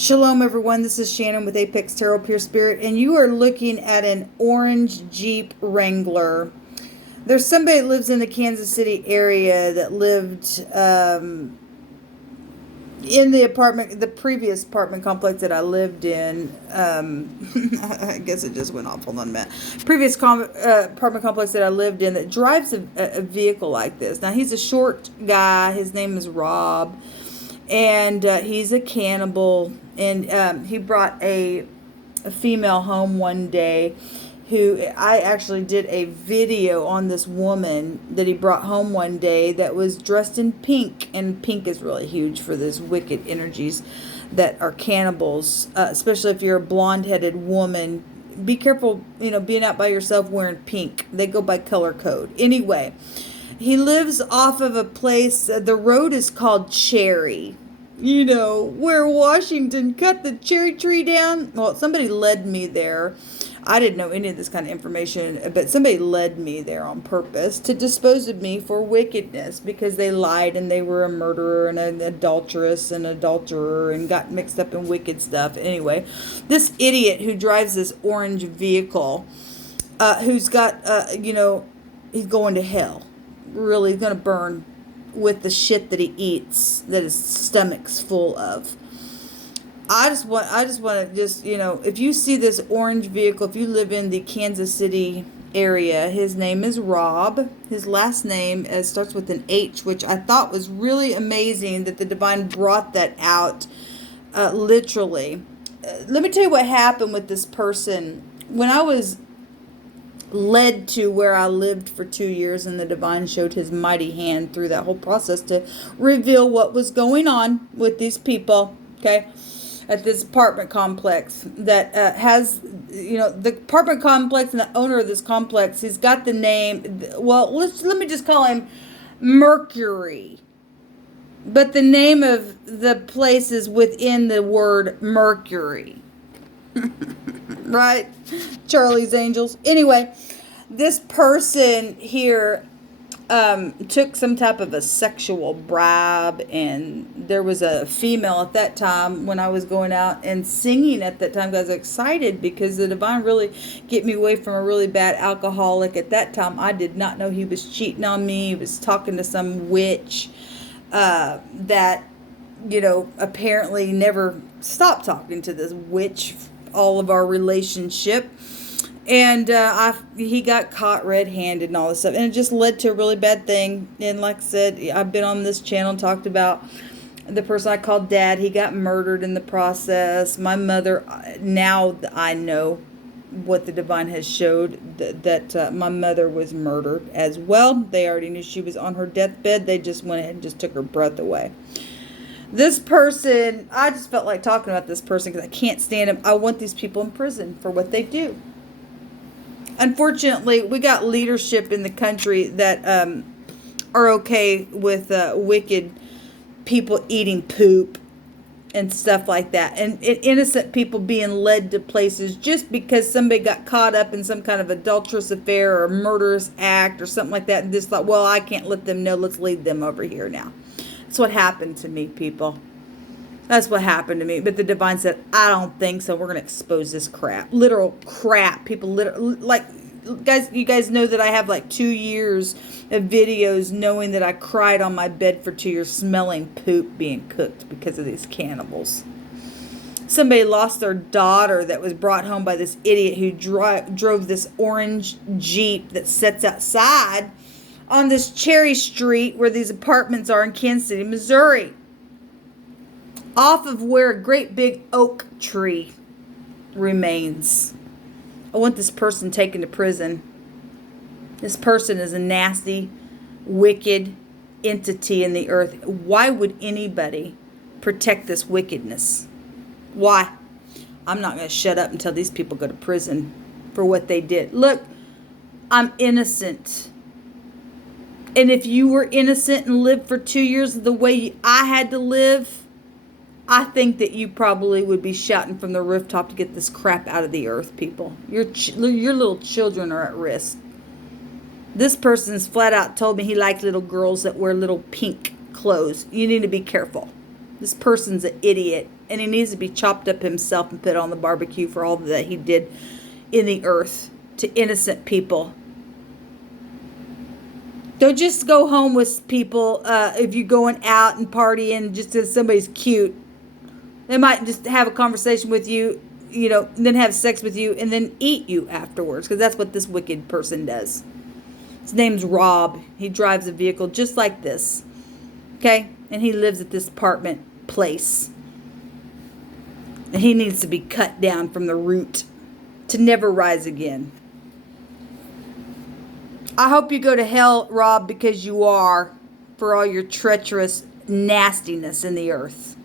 Shalom, everyone. This is Shannon with Apex Tarot Pure Spirit, and you are looking at an orange Jeep Wrangler. There's somebody that lives in the Kansas City area that lived in the previous apartment complex that I lived in. I guess it just went off. Hold on a minute. Previous apartment complex that I lived in that drives a vehicle like this. Now, he's a short guy. His name is Rob. And he's a cannibal, and he brought a female home one day who I actually did a video on this woman that he brought home one day that was dressed in pink, and pink is really huge for those wicked energies that are cannibals, especially if you're a blonde-headed woman. Be careful, being out by yourself wearing pink. They go by color code. Anyway, he lives off of a place, the road is called Cherry. Where Washington cut the cherry tree down. Well, somebody led me there. I didn't know any of this kind of information, but somebody led me there on purpose to dispose of me for wickedness because they lied and they were a murderer and an adulteress and adulterer and got mixed up in wicked stuff. Anyway, this idiot who drives this orange vehicle, who's got, he's going to hell. Really going to burn with the shit that he eats that his stomach's full of. I just want to if you see this orange vehicle, if you live in the Kansas City area, his name is Rob. His last name starts with an H, which I thought was really amazing that the divine brought that out literally. Let me tell you what happened with this person. When I was led to where I lived for 2 years, and the divine showed his mighty hand through that whole process to reveal what was going on with these people, okay, at this apartment complex that has, the apartment complex and the owner of this complex, he's got the name, well, let me just call him Mercury. But the name of the place is within the word Mercury. Right? Charlie's Angels. Anyway, this person here took some type of a sexual bribe, and there was a female at that time when I was going out and singing at that time. I was excited because the divine really get me away from a really bad alcoholic. At that time, I did not know he was cheating on me. He was talking to some witch that, apparently never stopped talking to this witch all of our relationship, and he got caught red-handed and all this stuff, and it just led to a really bad thing. And like I said, I've been on this channel and talked about the person I called Dad. He got murdered in the process. My mother, now I know what the divine has showed, that my mother was murdered as well. They already knew she was on her deathbed. They just went ahead and just took her breath away. This person, I just felt like talking about this person because I can't stand him. I want these people in prison for what they do. Unfortunately, we got leadership in the country that are okay with wicked people eating poop and stuff like that. And innocent people being led to places just because somebody got caught up in some kind of adulterous affair or a murderous act or something like that. And just thought, well, I can't let them know. Let's lead them over here now. That's what happened to me, people. That's what happened to me. But the divine said, I don't think so. We're going to expose this crap. Literal crap. People you guys know that I have like 2 years of videos knowing that I cried on my bed for 2 years smelling poop being cooked because of these cannibals. Somebody lost their daughter that was brought home by this idiot who drove this orange Jeep that sits outside on this Cherry Street where these apartments are in Kansas City, Missouri, off of where a great big oak tree remains. I want this person taken to prison. This person is a nasty, wicked entity in the earth. Why would anybody protect this wickedness? Why? I'm not going to shut up until these people go to prison for what they did. Look, I'm innocent. And if you were innocent and lived for 2 years the way I had to live, I think that you probably would be shouting from the rooftop to get this crap out of the earth, people. Your little children are at risk. This person's flat out told me he liked little girls that wear little pink clothes. You need to be careful. This person's an idiot, and he needs to be chopped up himself and put on the barbecue for all that he did in the earth to innocent people. Don't just go home with people if you're going out and partying just because somebody's cute. They might just have a conversation with you, and then have sex with you and then eat you afterwards, because that's what this wicked person does. His name's Rob. He drives a vehicle just like this. Okay? And he lives at this apartment place. And he needs to be cut down from the root to never rise again. I hope you go to hell, Rob, because you are, for all your treacherous nastiness in the earth.